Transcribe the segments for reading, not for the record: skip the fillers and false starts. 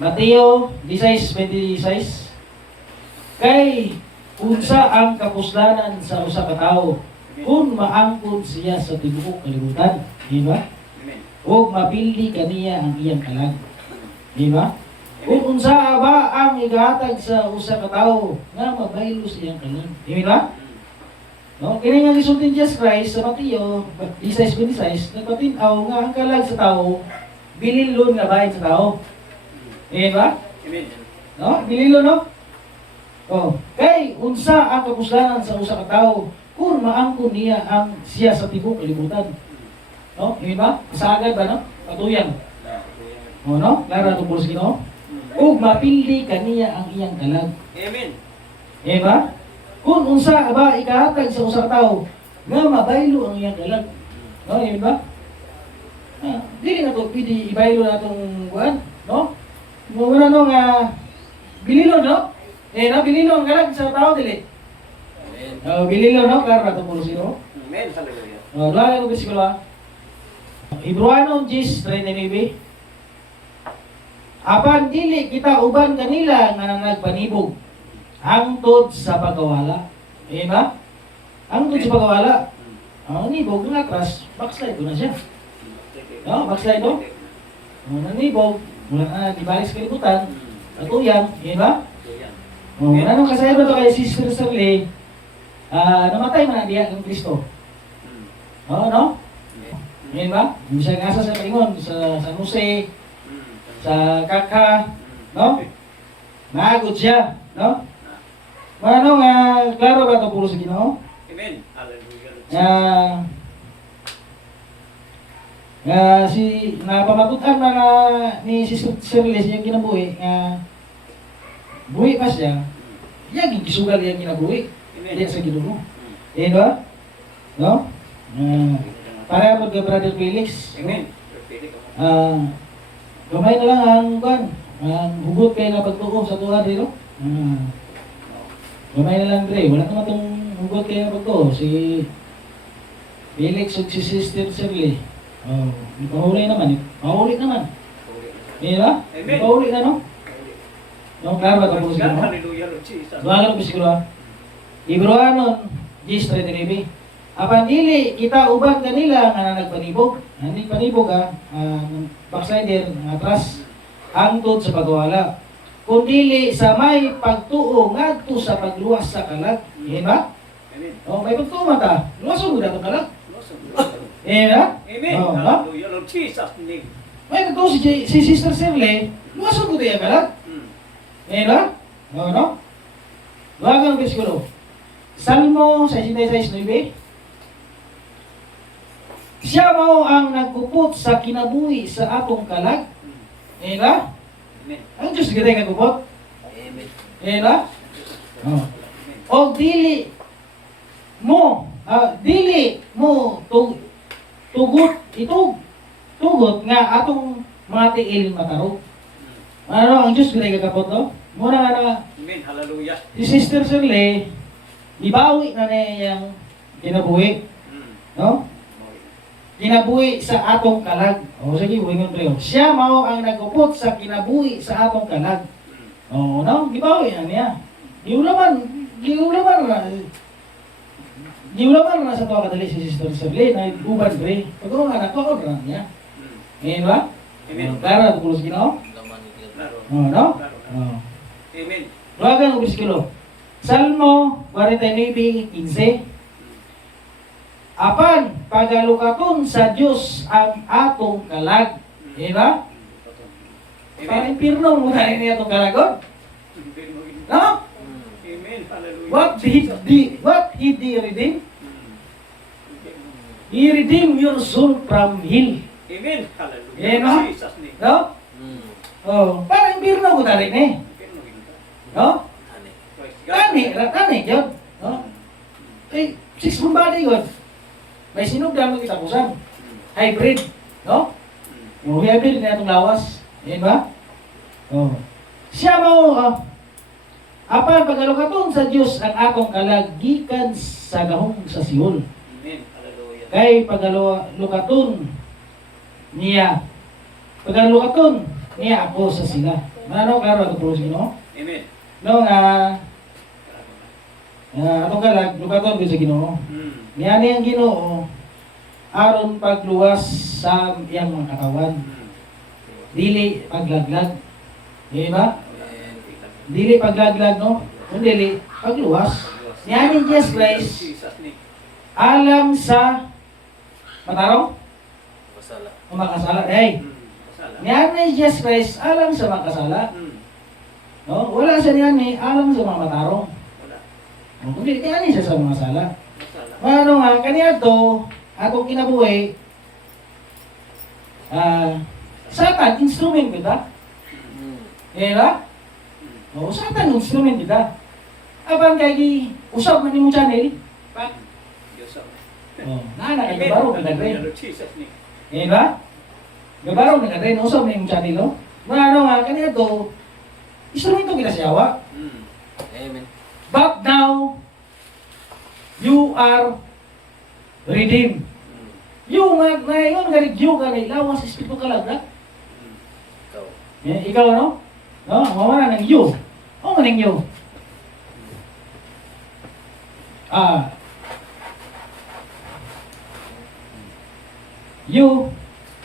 Mateo 16:26. Kay unsa ang kapuslanan sa usa ka tawo kung maangkon siya sa tibuok kalibutan, di ba? O mapildi kaniya ang iyang kalag, di ba? Kung unsa ba ang igahatag sa usa ka tawo nga mabaylo sa iyang kalag, di ba? No, kini nga gisulti Jesus Christ sa Mateo 16:26, nagpatinaw nga ang kalag sa tawo bililon nga bayad sa tawo. Di ba? Amen. No, bililon, no? Oh, kay unsa ang kapuslanan sa usa ka tawo kung maangkon niya ang siya sa tibuok kalibutan. No? Di ba? Sagad ba, no? Patuyang. O, no? Lara ito po sa Ginoo. Ug mapildi kaniya ang iyang kalag. Amen. Di ba? Kung unsa ba ikahatag sa usa ka tawo nga mabaylo ang iyang kalag. No, di ba? Dili na to pwede ibaylo na itong buwan, no? Muna no nga bililon, no? Na bililon ang kalag sa tao dili. Amen. Bililon, no? Lara ito po sa Ginoo. Amen. Hallelujah. Dua yung bersikulo. Hebreano 10:39. Apan dili kita uban kanila nga nagpanibog hangtod sa pagkawala. Ba? Hangtod sa pagkawala. Ang nibog nga atras, backslide ko na siya. No, backslide do. Nanibog, mula na dibalik sa kalibutan, katuyang, ba? Anong kasayad ba ito kay Sister Shirley? Namatay man na diya ng Kristo. No? Ngayon ba? Bisa nga sa palingon, sa San Jose, sa Kaka, no? Maagod siya, no? Ano nga, klaro ba ito puro sa Ginoo? Amen. Hallelujah. Napamagutan na ni Sister Shirley siyang kinabuhi, buhi pa siya, yung gisugal yung kinabuhi, diya sa Ginoo. Ngayon ba? No? Para mo ka Brother Felix. Amen. Gamay na lang ang hugot kayo na pagtuo sa tuwa dito. Gamay na lang Dre, wala naman itong hugot kayo na pagtuo. Si Felix o si Sister Shirley. Pahuli naman. Pahuli naman. Di ba? Amen. Pahuli na, no? No, klaro ba ito po siguro? Hallelujah, Lord Jesus. Duwagan po siguro. Hebreano 10:39. Apan dili kita uban kanila nga nagpanibog. Hindi panibog backslider atras hangtod sa pagwala. Kung dili sa may pagtuo ngadto sa pagluwas sa kalag. Ba? Amen. May pagtuo man ta. Luwason mo dato kalag. Ba? Amen. No? Hallelujah, Lord Jesus' name. May pagtuo si Sister Shirley, luwason mo diya kalag. Ba? No? Duwagan po siguro. Salmo 66:9. Siya mo ang nagkupot sa kinabuhi sa atong kalag. Ba? Amen. Ang Diyos gitay nagkupot. Amen. Ba? O dili mo tugot nga atong mga tiil matarog. Ano ang Diyos gitay kakapot, no? Muna nga na Amen. Hallelujah. si Sister Shirley, ibawi na niya yung kinabuhi. No? Kinabuhi sa atong kalag. Sige, wingon tayo. Siya mao ang nagupot sa kinabuhi sa atong kalag. No? Gibawi na niya. Giulaman na sa tuwa kadali si Sister Shirley na uban pre. Pag anak ko, na niya. Ngayon ba? Amen. Klara, tukulos Ginoo? Claro. No? Amen. Luwagan ang bersikulo. Salmo 49:15. Apan pagalukaton sa Dios ang atong kalag. Ba? Para Amen. impirno mo na niya itong kalagon. No? Amen. Hallelujah. What he did redeem? He redeemed your soul from hell. Amen. Hallelujah. Amen. Jesus' name. No? Para impirno mo na rin eh. No? Tani, yun. No? Six bumbali yun. May sinugdan mo kitapusan. Hybrid. No? Hybrid na itong lawas. Yan ba? Siya mo, apan pagalukaton sa Diyos ang atong kalagikan sa gahong sa Siol. Amen. Hallelujah. Kay pagalukaton niya ako sa sila. Ano, klaro ato pulos Ginoo. Amen. No atong kalag lugaton gyud sa Ginoo. Niani ang Ginoo aron pagluwas sa iyang mga katawan. Dili paglaglag. Di ba? Dili paglaglag no. Kundi pagluwas. Niani Jesus Christ alang sa matarong Masala. makasala. Hey, niani Jesus Christ alang sa makasala. No, wala siya niani alang sa mga matarong. No, kundi niani siya sa mga sala. Ano nga kaniadto atong kinabuhi Satan instrument kita. Eh ba? O Satan instrument kita. Aban kay gi usab man imong channel. Oh, nana kay baro ka dre. Eh ba? Gabaro na dre usab na imong channel no. Ano nga kaniadto instrumento kita sa yawa. Amen. But now you are redeemed. You ngayon galit you ka na lawas espiritu ka lang na. Ikaw. Ikaw no? No, mawala ng you. O maning you. You.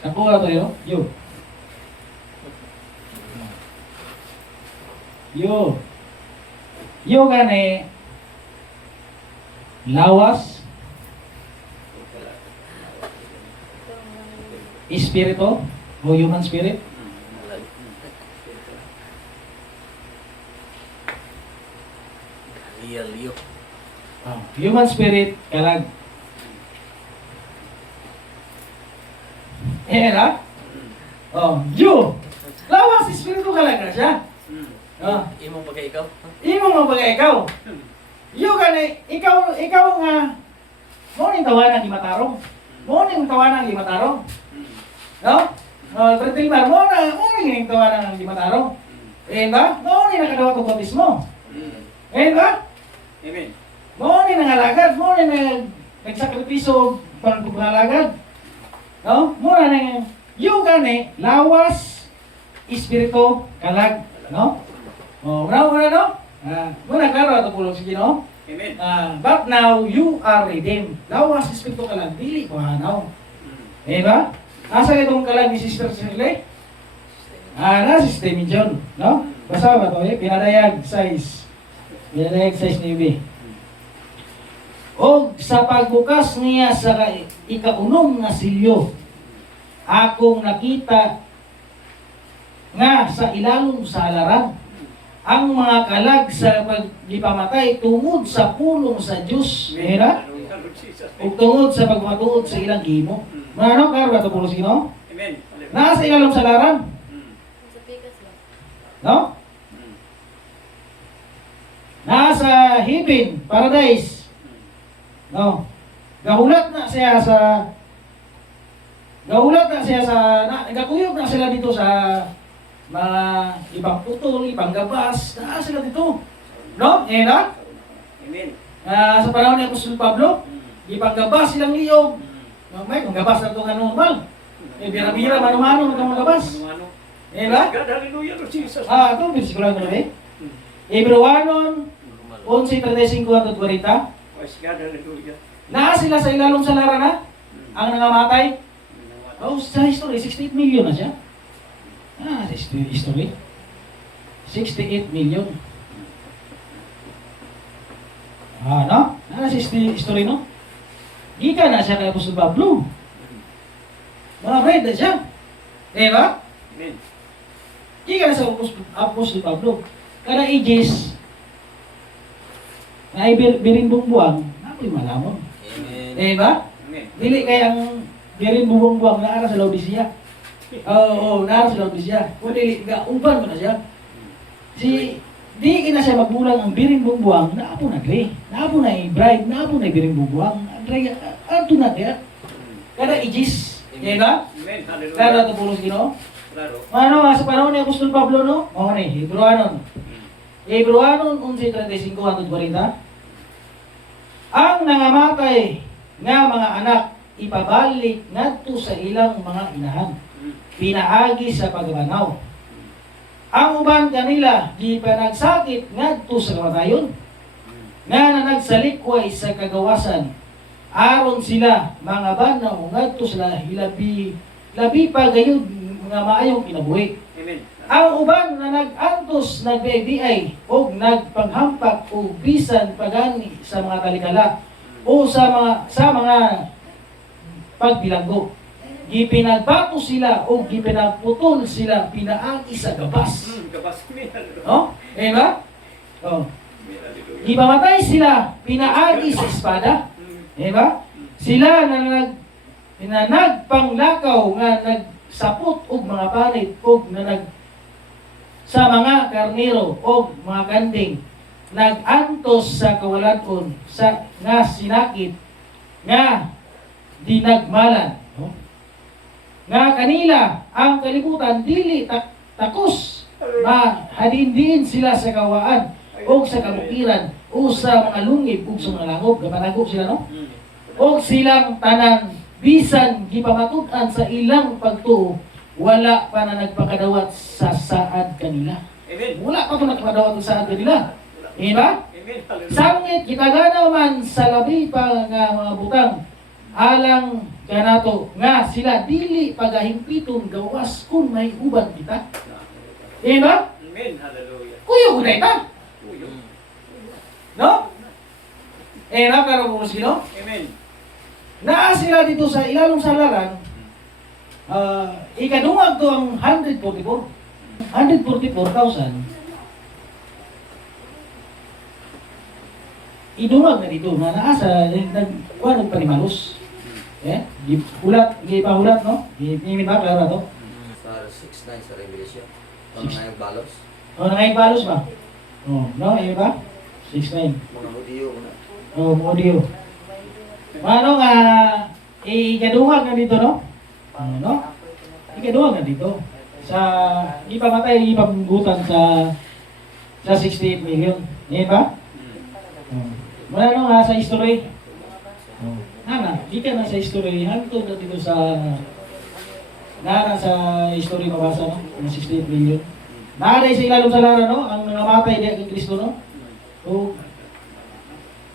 Nakuha to yun. You. You. You gani lawas espiritu o human spirit. Liyo. Human spirit kalag. Na? You. Lawas espiritu kalag na siya. Imong pagka ikaw. Imo mo bagay ikaw. You gani ikaw nga mo ning tawanan di matarong. Mo ning tawanan di matarong. No? Pretimar mo ning tawanan di matarong. Ba? Mo ning nakadawa tong bautismo. Ba? Amen. Mo ning nangalagad, mo ning nagsakripisyo pagpalagad. No? Mo ning you gani lawas espiritu kalag, no? Muna no? Muna klaro ato pulo sige no? Amen. But now you are redeemed. Lawas espiritu kalag dili ko hanaw. Ba? Asa itong kalag ni Sister Shirley? System John, no? Basa ba to pinadayag size. Pinadayag size ni Ubi. O sa pagbukas niya sa ikaunom nga silyo, akong nakita nga sa ilalong sa halaran ang mga kalag sa paggipamatay tungod sa pulong sa Dios, ug tungod sa pagmatuod sa ilang gimo. Ano karo ato pulo sino? Amen. Naa sa ilalong sa halaran, no? Nasa heaven, paradise. No. Gahulat na siya sa nagakuyog na sila dito sa mga ibang putol, ibang gabas, na sila dito. No? Na? Amen. Sa panahon ni Apostol Pablo, ibang gabas silang liyog. No, may kung gabas na ito nga normal. Bira-bira, mano-mano itong mga gabas. Na? God, hallelujah, Lord Jesus. Ito, binisikulan ko na Hebrewanon, 11:35-40. Praise God, hallelujah. Naa sila sa ilalong sa lara na, ang nangamatay. Sa history, 68 million na siya. Sa history. 68 million. No? Sa history, no? Gika na siya kay Apostol Pablo. Mga bread na siya. Diba? Amen. Gika na sa Apostol Pablo. Kada ages, na birin buwang, nako'y malamon. Amen. Diba? Amen. Dili kayang birin buwang naara sa Laodicea. Naara sa Laodicea. Kung dili, uban ko na siya. Di na siya magbulang ang birin buwang, naapo na dre. Naapo na bride, naapo na birin buwang. Ato na kaya. Kada ages. Diba? Amen. Hallelujah. Klaro ito pulos Ginoo. Claro. Sa panahon ni Apostol Pablo, no? Hebrewanon. Hebrewanon 11:35-40. Ang nangamatay nga mga anak ipabalik ngadto sa ilang mga inahan. Pinaagi sa pagbanaw. Ang uban kanila di pa nagsakit ngadto sa kamatayon, nga na nagsalikway sa kagawasan. Aron sila mga banaw ngadto sila labi pa gayud nga maayong kinabuhi. Amen. Ang uban na nag-antos, nagbiay o nagpanghampak o bisan pagani sa mga talikala o sa mga pagbilanggo. Gipinagbato sila o gipinagputol sila pinaagi sa gabas. Kabas mi. No? Diba? Oh. Hallelujah. Gipamatay sila pinaagi sa espada. Diba? Sila na nagpanglakaw nga nagsapot og mga panit og sa mga karnero o mga kanding, nag-antos sa kawalan-on sa nga sinakit nga dinagmalan, no? Nga kanila ang kalibutan dili takos mahadindiin sila sa kawaan o sa kabukiran o sa mga lungib o sa mga langob, kapanago sila, no? O silang tanan bisan gipamatud-an sa ilang pagtuo, wala pa na nagpakadawat sa saad kanila. Amen. Wala pa ito nagpakadawat sa saad kanila. Diba? Amen. Hallelujah. Sangit kitagana man sa labi pa nga mga butang, alang kanato nga sila dili pagahingpiton gawas kung may uban kita. Diba? Amen. Hallelujah. Kuyo uday ta. Uyo. No? Nakaro po sino? Amen. Naa sila dito sa ilalong salaran, ikadungag to ang 144,000. Idungag na dito na naa sa nagkuha ng panimalos. Gipahulat, no? Gipiniba, klaro to. Sa 6-9 sa Revelation. Ano nga yung balos? Nangayang balos ba? No? Iyo ba? 6-9. Mga Hudiyo na. Audio. Ano nga, ikadungag na dito, no? No? Ikadungag na dito. Sa, ipamatay, ipamgutan sa 68 million. Yan ba? Wala no nga sa history. Di ka na sa history. Hantod na dito sa sa history mabasa, no? Ng 68 million. Naaday sa ilalong salara, no? Ang nangamatay di ang Kristo, no? So,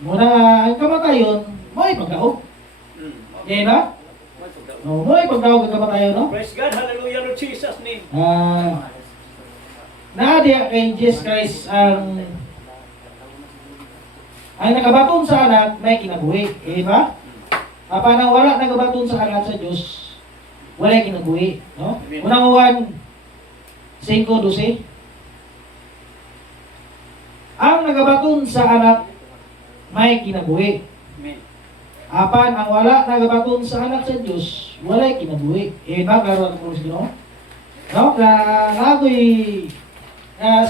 muna ang kamatayon, may pagkaog. Yan ba? May pagkaog ang kamatayon, no? Praise God. Hallelujah. Lord Jesus' name. Naadi kay Jesus Christ ang nakabaton sa anak may kinabuhi, di ba? Apan ang wala nagabaton sa anak sa Dios, wala kinabuhi, no? Unang Juan 5:12. Ang nagabaton sa anak may kinabuhi. Amen. Apan ang wala nagabaton sa anak sa Dios, wala kinabuhi. Ba karon ko sino? No, ako'y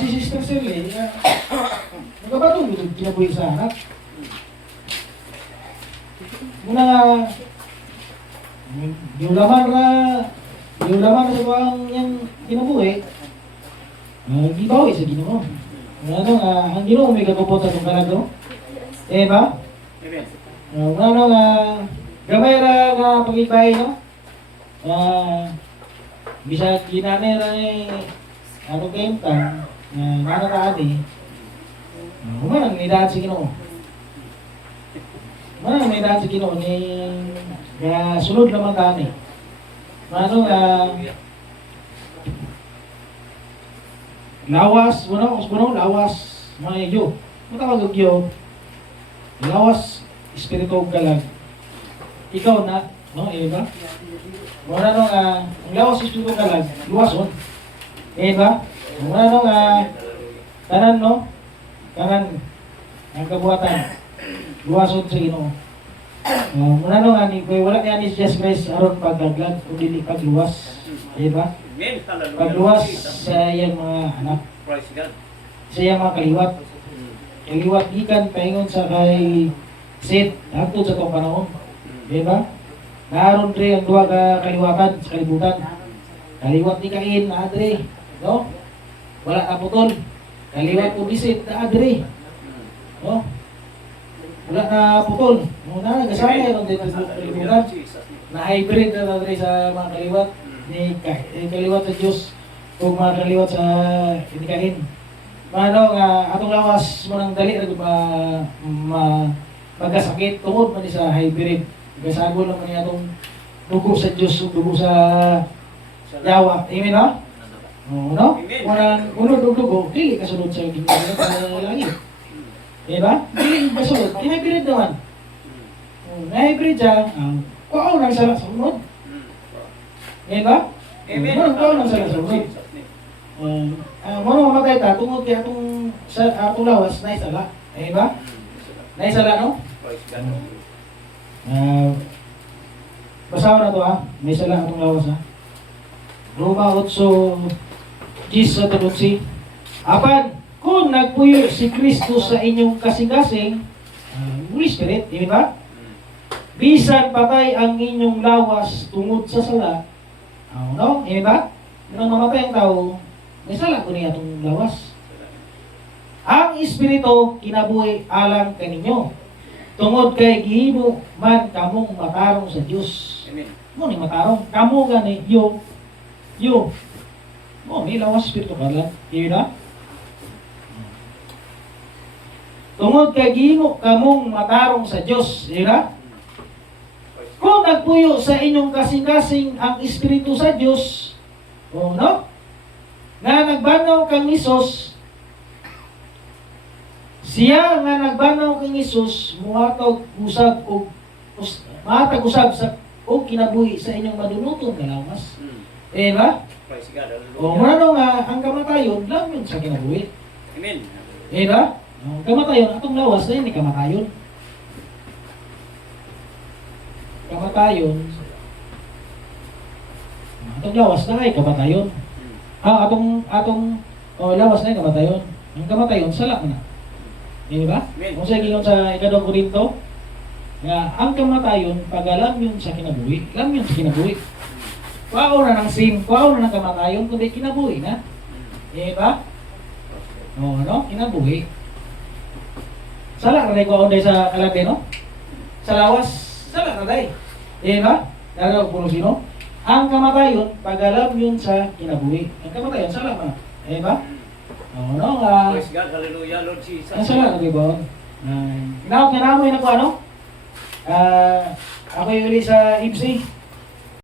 si Sister Shirley, nagabaton dito kinabuhi sa anak. Muna diulaman na sa buwang yung kinabuhi, gibawi sa Ginoo. Ang Ginoo may gagupot sa itong kanado. Ba? Amen. Gamay ra nga pagibay, no? Bisa ginani ra ni kayo ka, nanaraani. Humanang may daan sa Ginoo. Humanang may daan sa Ginoo ni sunod naman tani. Lawas, lawas, mga iyo. Matawag og iyo. Lawas, espiritu og galag. Ikaw na, no, ba? Ang lawas espiritu og galag, luwason. Ba? Kanan, no? Kanan, ang kabuhatan, luwason sa Ginoo. Wala niya ni Jesus Christ aron pagdaglag, kundi pagluwas. Ba? Amen. Hallelujah. Pagluwas Lord Jesus' sa name. iyang mga anak, Praise God. sa iyang mga kaliwat. Kaliwat ikan paingon sa kay Seth, hangtod sa itong panahon. Diba? Naroon rin ang duwa ka kaliwatan sa kalibutan. Kaliwat ni Cain, naadre. No? Wala na putol. Kaliwat ko bisit, naadre. No? Wala na putol. Muna, nagasanay ron dito sa kalibutan. Lord Jesus' name. Na hybrid na naadre sa mga kaliwat. Ni kaliwat sa Diyos. kung makaliwat sa inikahin. Mano nga atong lawas mo nang dali ra magkasakit tungod man ni sa hybrid. Gasagol lang man ni atong dugo sa Dios, dugo sa yawa. Amen no? Oo, no? Amen. Unang unod og dugo, dili kasunod sa ginagawa sa langit. Diba? Dili kasunod, hybrid naman. Hybrid siya, kuaw nang sala sa unod. Diba? Amen. Kuaw nang sala sa unod. Jesus name. Mo mamatay ta tungod kay atong sa atong lawas na isala. Diba? Na isala no? Praise God. Basahan na to ha. May isala atong lawas ha. Roma 8:10 sa tunod-si. Apan kung nagpuyo si Kristo sa inyong kasing-kasing, Holy Spirit, di ba? Bisan patay ang inyong lawas tungod sa sala. No? Di ba? Nang mamatay ang tao, may sala ko niya itong lawas. Ang Espiritu kinabuhi alang kaninyo. Tungod kay gihimo man kamong matarong sa Dios. Amen. Mo ni matarong kamo gani yo. Mo ni lawas Espiritu kala. Di ba? Tungod kay gihimo kamong matarong sa Dios. Di ba? Kung nagpuyo sa inyong kasing-kasing ang Espiritu sa Dios, no? Nga nagbanaw kang Hesus, siya nga nagbanaw kang Hesus, muhatag usab sa o kinabuhi sa inyong madunuton nga lawas. Eh ba? Praise God. O Hallelujah. muna nga ang kamatayon lang yun sa kinabuhi. Amen. Eh ba? Ang kamatayon, atong lawas na yun ni kamatayon. Kamatayon. Atong lawas na ay kamatayon. Atong lawas na ay kamatayon. Ang kamatayon, sala na. Di ba? Amen. Kung sa gingon sa ikadong Korinto, nga ang kamatayon, pag alam yun sa kinabuhi, alam yun sa kinabuhi. Kuwaw na ng sin, kuwaw na ng kamatayon, kundi kinabuhi na. Di ba? O ano? Kinabuhi. Sala na kuwaw dahil sa kalate, no? Sa lawas, sala na dahil. Di ba? Dalaw po sino? Ang kamatayon, pag alam yun sa kinabuhi. Ang kamatayon, sala na. Di ba? O ano? Praise God. Hallelujah. Lord Jesus. Ang sala na, di ba? Inaot nga namoy na ko, ano? Ako yung uli sa IBC.